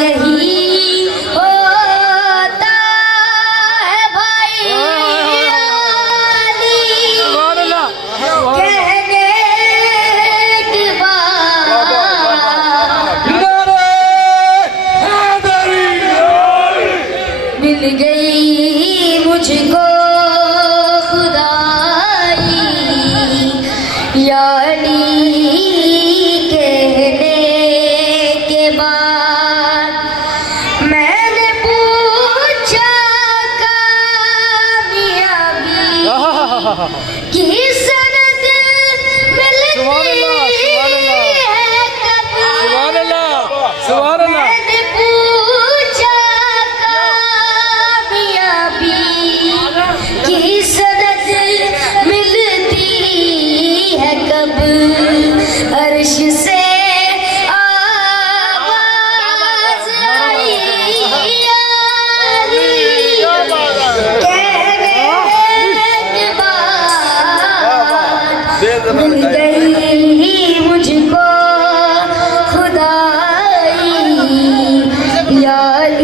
यही होता है भाई कहने की बात मिल गई मुझको खुदाई यानी कहने के बाद मैंने पूछा कामयाबी की सनद मिलती है कभी। मैंने पूछा कामयाबी की सनद मिलती है कब। अर्श से आवाज आई कहने के बाद मिल गई मुझको खुदाई यानी